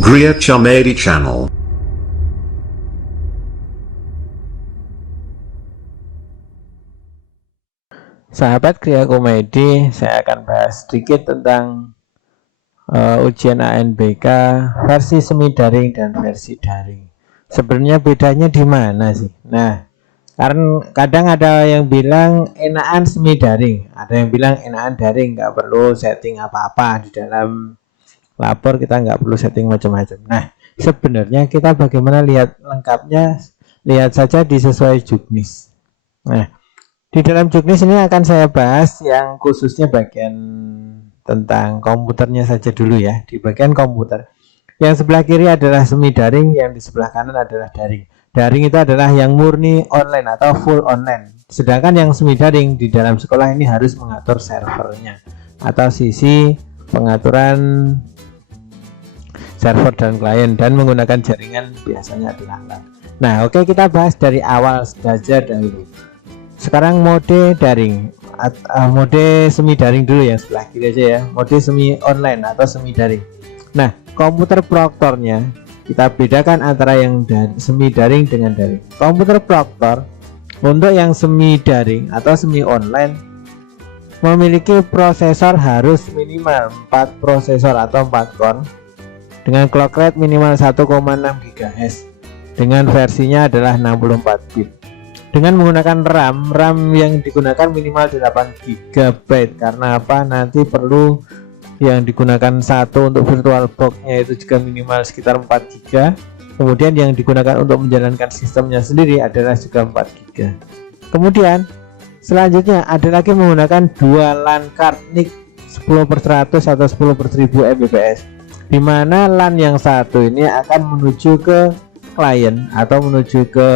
Gria Chamedi Channel. Sahabat Gria Komedi, saya akan bahas sedikit tentang ujian ANBK versi semi daring dan versi daring. Sebenarnya bedanya di mana sih? Nah, karena kadang ada yang bilang enakan semi daring, ada yang bilang enakan daring, nggak perlu setting apa-apa di dalam lapor, kita nggak perlu setting macam-macam. Nah, sebenarnya kita bagaimana lihat lengkapnya, lihat saja di sesuai juknis. Nah, di dalam juknis ini akan saya bahas yang khususnya bagian tentang komputernya saja dulu ya. Di bagian komputer, yang sebelah kiri adalah semi daring, yang di sebelah kanan adalah daring. Daring itu adalah yang murni online atau full online. Sedangkan yang semi daring di dalam sekolah ini harus mengatur servernya atau sisi pengaturan server dan klien dan menggunakan jaringan biasanya adalah LAN. Nah, oke, kita bahas dari awal saja dahulu. Sekarang mode daring, mode semi daring dulu ya, sebelah kiri aja ya, mode semi online atau semi daring. Nah, komputer proktornya kita bedakan antara yang semi daring dengan daring. Komputer proktor untuk yang semi daring atau semi online memiliki prosesor harus minimal 4 prosesor atau 4 core dengan clock rate minimal 1,6 GHz dengan versinya adalah 64 bit. Dengan menggunakan RAM yang digunakan minimal 8 GB. Karena apa? Nanti perlu yang digunakan satu untuk VirtualBox-nya itu juga minimal sekitar 4 GB. Kemudian yang digunakan untuk menjalankan sistemnya sendiri adalah juga 4 GB. Kemudian selanjutnya ada lagi menggunakan dua LAN card NIC 10/100 atau 10/1000 Mbps, di mana LAN yang satu ini akan menuju ke klien atau menuju ke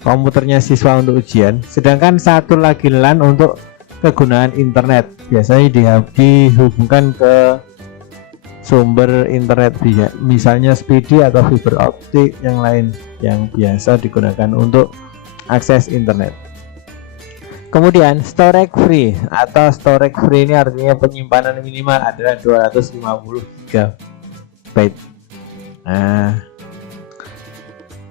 komputernya siswa untuk ujian, sedangkan satu lagi LAN untuk kegunaan internet, biasanya dihubungkan ke sumber internet, misalnya speedy atau fiber optik yang lain yang biasa digunakan untuk akses internet. Kemudian storage free atau storage free ini artinya penyimpanan minimal adalah 250 GB. Nah,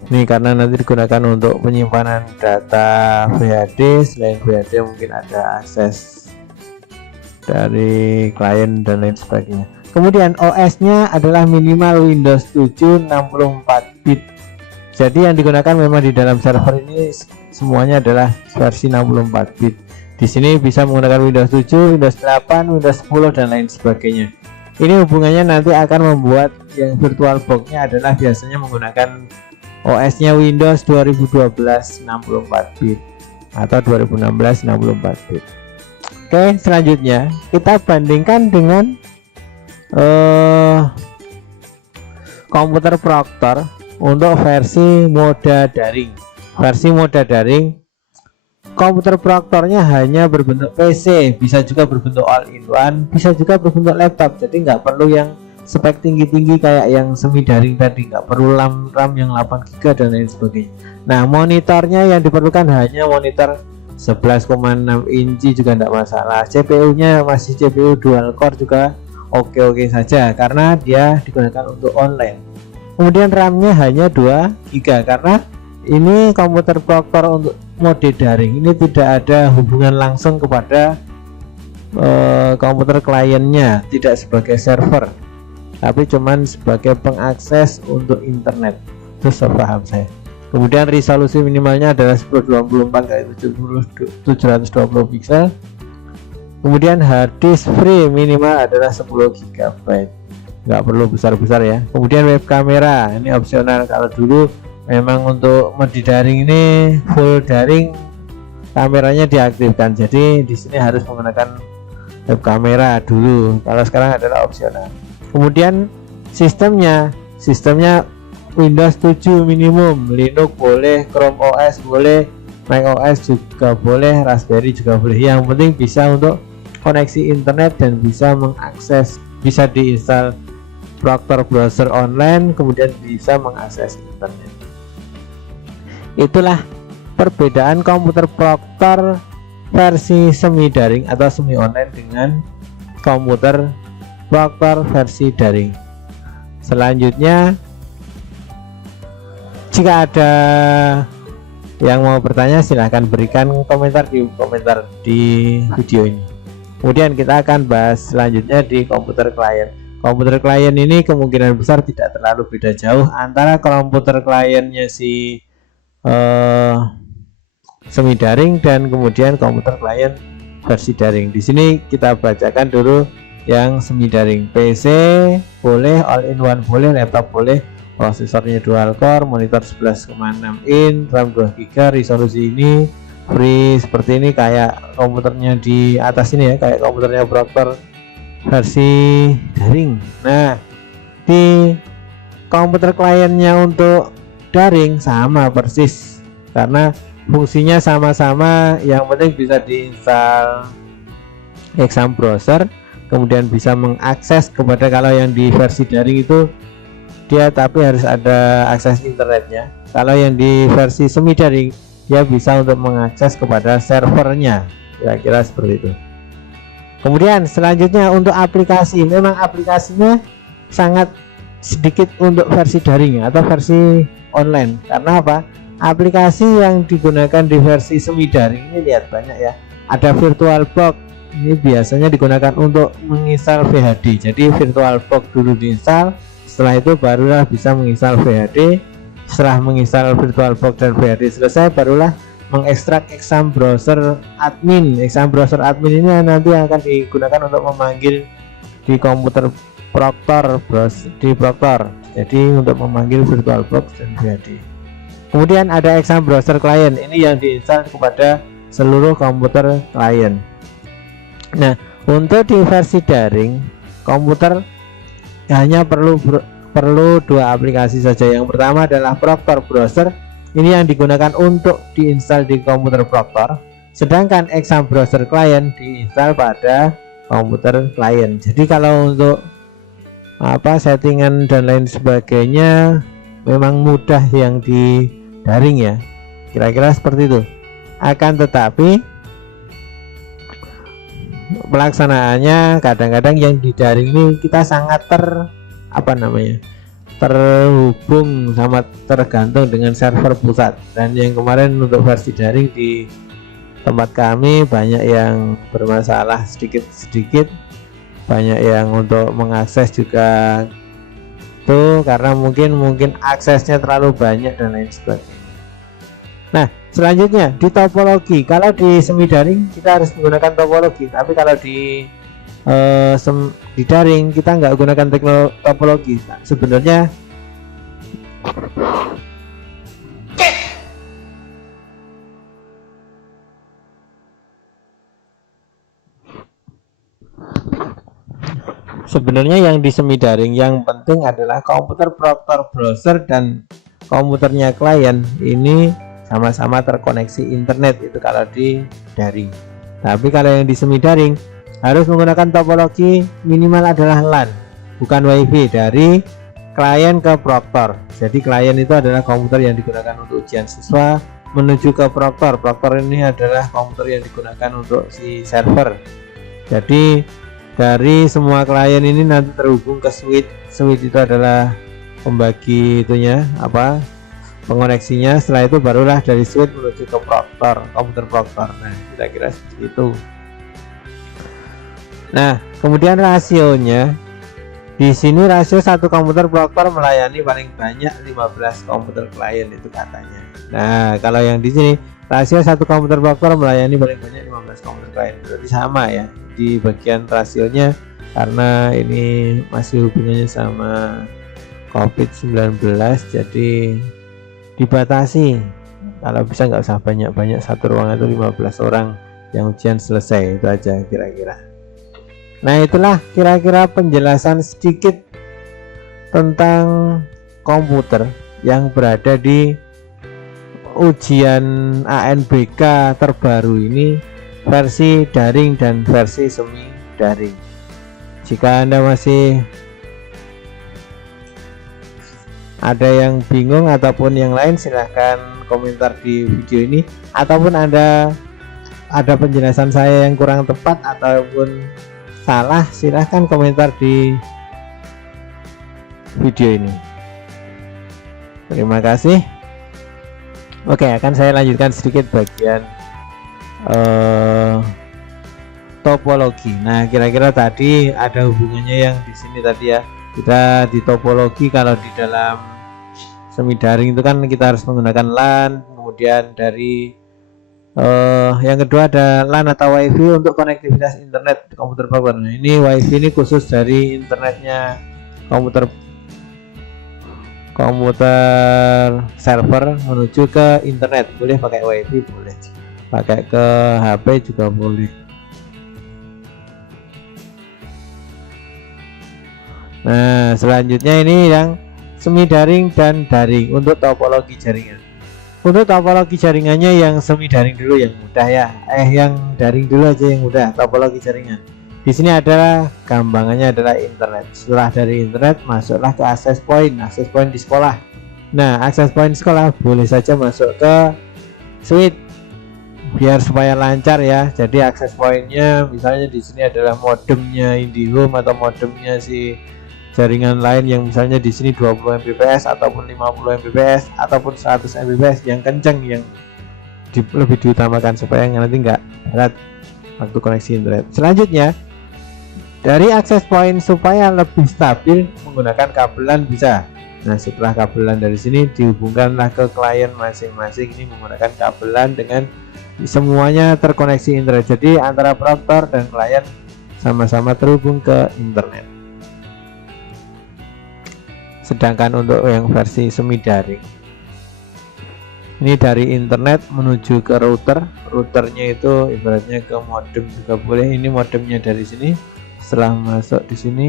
ini karena nanti digunakan untuk penyimpanan data VHD. Selain VHD mungkin ada akses dari klien dan lain sebagainya. Kemudian OS-nya adalah minimal Windows 7 64 bit. Jadi yang digunakan memang di dalam server ini semuanya adalah versi 64 bit. Di sini bisa menggunakan Windows 7, Windows 8, Windows 10 dan lain sebagainya. Ini hubungannya nanti akan membuat yang VirtualBox-nya adalah biasanya menggunakan OS-nya Windows 2012 64 bit atau 2016 64 bit. Oke, selanjutnya kita bandingkan dengan komputer proktor untuk versi mode daring. Versi mode daring, komputer proktornya hanya berbentuk PC, bisa juga berbentuk all-in-one, bisa juga berbentuk laptop. Jadi nggak perlu yang spek tinggi-tinggi kayak yang semi daring tadi, nggak perlu RAM yang 8 GB dan lain sebagainya. Nah, monitornya yang diperlukan hanya monitor 11,6 inci juga tidak masalah. CPU-nya masih CPU dual core juga oke-oke saja karena dia digunakan untuk online. Kemudian RAM-nya hanya 2 GB karena ini komputer proktor untuk mode daring ini tidak ada hubungan langsung kepada komputer kliennya, tidak sebagai server, tapi cuman sebagai pengakses untuk internet. Itu sepaham saya. Kemudian resolusi minimalnya adalah 1024 x 720 pixel. Kemudian hard disk free minimal adalah 10 GB, nggak perlu besar-besar ya. Kemudian web kamera ini opsional, kalau dulu memang untuk mode daring ini full daring kameranya diaktifkan, jadi di sini harus menggunakan web kamera dulu, kalau sekarang adalah opsional. Kemudian sistemnya Windows 7 minimum, Linux boleh, Chrome OS boleh, Mac OS juga boleh, Raspberry juga boleh. Yang penting bisa untuk koneksi internet dan bisa mengakses, bisa diinstal Proctor browser online, kemudian bisa mengakses internet. Itulah perbedaan komputer Proctor versi semi daring atau semi online dengan komputer Proctor versi daring. Selanjutnya, jika ada yang mau bertanya silahkan berikan komentar di video ini. Kemudian kita akan bahas selanjutnya di komputer klien. Komputer klien ini kemungkinan besar tidak terlalu beda jauh antara komputer kliennya si semi daring dan kemudian komputer klien versi daring. Di sini kita bacakan dulu yang semi daring. PC boleh, all in one boleh, laptop boleh, prosesornya dual core, monitor 11,6 in, RAM 2 GB, resolusi ini free seperti ini kayak komputernya di atas ini ya, kayak komputernya Proctor versi daring. Nah, di komputer kliennya untuk daring sama persis karena fungsinya sama-sama, yang penting bisa diinstal exam browser, kemudian bisa mengakses kepada, kalau yang di versi daring itu dia tapi harus ada akses internetnya. Kalau yang di versi semi daring dia bisa untuk mengakses kepada servernya, kira-kira seperti itu. Kemudian selanjutnya untuk aplikasi, memang aplikasinya sangat sedikit untuk versi daring atau versi online. Karena apa? Aplikasi yang digunakan di versi semi daring ini lihat banyak ya. Ada VirtualBox, ini biasanya digunakan untuk menginstal VHD. Jadi VirtualBox dulu diinstal, setelah itu barulah bisa menginstal VHD. Setelah menginstal VirtualBox dan VHD selesai, barulah mengekstrak exam browser admin. Exam browser admin ini nanti akan digunakan untuk memanggil di komputer Proctor, di Proctor. Jadi untuk memanggil VirtualBox dan VHD. Kemudian ada exam browser client, ini yang diinstal kepada seluruh komputer klien. Nah, untuk di versi daring, komputer hanya perlu dua aplikasi saja. Yang pertama adalah Proctor Browser, ini yang digunakan untuk diinstal di komputer Proctor, sedangkan exam browser client diinstal pada komputer klien. Jadi kalau untuk settingan dan lain sebagainya memang mudah yang di daring ya, kira-kira seperti itu. Akan tetapi pelaksanaannya kadang-kadang yang di daring ini kita sangat terhubung sama tergantung dengan server pusat. Dan yang kemarin untuk versi daring di tempat kami banyak yang bermasalah sedikit-sedikit, banyak yang untuk mengakses juga tuh karena mungkin aksesnya terlalu banyak dan lain sebagainya. Nah, selanjutnya di topologi, kalau di semi daring kita harus menggunakan topologi, tapi kalau di daring kita nggak gunakan topologi. Nah, sebenarnya yang di semi daring yang penting adalah komputer Proctor browser dan komputernya klien ini sama-sama terkoneksi internet, itu kalau di daring. Tapi kalau yang di semi daring harus menggunakan topologi, minimal adalah LAN bukan WiFi, dari klien ke Proctor. Jadi klien itu adalah komputer yang digunakan untuk ujian siswa menuju ke Proctor. Proctor ini adalah komputer yang digunakan untuk si server. Jadi dari semua klien ini nanti terhubung ke switch. Switch itu adalah pembagi pengoneksinya. Setelah itu barulah dari switch menuju ke Proctor, komputer Proctor. Nah, kira-kira seperti itu. Nah, kemudian rasionya di sini, rasio satu komputer Proctor melayani paling banyak 15 komputer klien itu katanya. Nah, kalau yang di sini rasio satu komputer Proctor melayani paling banyak 15 komputer klien, berarti sama ya di bagian rasionya, karena ini masih hubungannya sama COVID-19, jadi dibatasi. Kalau bisa nggak usah banyak-banyak, satu ruangan itu 15 orang yang ujian selesai, itu aja kira-kira. Nah, itulah kira-kira penjelasan sedikit tentang komputer yang berada di ujian ANBK terbaru ini, versi daring dan versi semi daring. Jika Anda masih ada yang bingung ataupun yang lain, silahkan komentar di video ini, ataupun ada penjelasan saya yang kurang tepat ataupun salah, silahkan komentar di video ini. Terima kasih. Oke, akan saya lanjutkan sedikit bagian topologi. Nah, kira-kira tadi ada hubungannya yang di sini tadi ya. Kita di topologi, kalau di dalam semi daring itu kan kita harus menggunakan LAN, kemudian dari yang kedua ada LAN atau WiFi untuk konektivitas internet komputer power. Nah, ini WiFi ini khusus dari internetnya komputer server menuju ke internet. Boleh pakai WiFi, boleh pakai ke HP juga boleh. Nah, selanjutnya ini yang semi daring dan daring untuk topologi jaringan. Untuk topologi jaringannya yang semi daring dulu yang mudah ya. Yang daring dulu aja yang mudah, topologi jaringan. Di sini adalah gampangannya adalah internet. Setelah dari internet masuklah ke access point di sekolah. Nah, access point sekolah boleh saja masuk ke switch biar supaya lancar ya. Jadi access pointnya misalnya di sini adalah modemnya IndiHome atau modemnya si jaringan lain yang misalnya di sini 20 Mbps ataupun 50 Mbps ataupun 100 Mbps yang kenceng, yang lebih diutamakan supaya nanti nggak berat waktu koneksi internet. Selanjutnya dari access point supaya lebih stabil menggunakan kabelan bisa. Nah, setelah kabelan dari sini dihubungkanlah ke klien masing-masing. Ini menggunakan kabelan dengan semuanya terkoneksi internet. Jadi antara provider dan klien sama-sama terhubung ke internet. Sedangkan untuk yang versi semi daring, ini dari internet menuju ke routernya itu ibaratnya ke modem juga boleh. Ini modemnya dari sini. Setelah masuk di sini,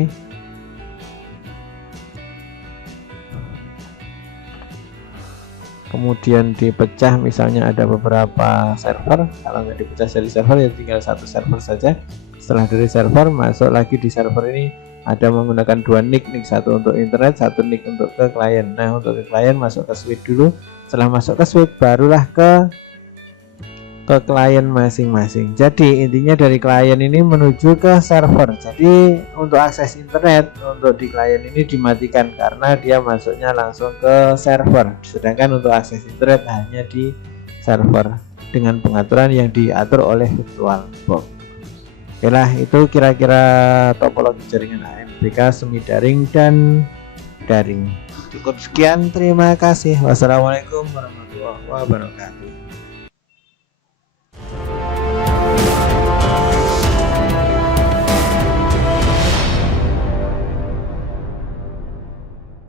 kemudian dipecah, misalnya ada beberapa server. Kalau nggak dipecah jadi server ya tinggal satu server saja. Setelah dari server masuk lagi di server ini ada menggunakan dua NIC satu untuk internet, satu NIC untuk ke klien. Nah, untuk ke klien masuk ke switch dulu. Setelah masuk ke switch barulah ke klien masing-masing. Jadi intinya dari klien ini menuju ke server. Jadi untuk akses internet untuk di klien ini dimatikan karena dia masuknya langsung ke server. Sedangkan untuk akses internet hanya di server dengan pengaturan yang diatur oleh VirtualBox. Oke lah, itu kira-kira topologi jaringan AMPK semi daring dan daring. Cukup sekian, terima kasih. Wassalamualaikum warahmatullahi wabarakatuh.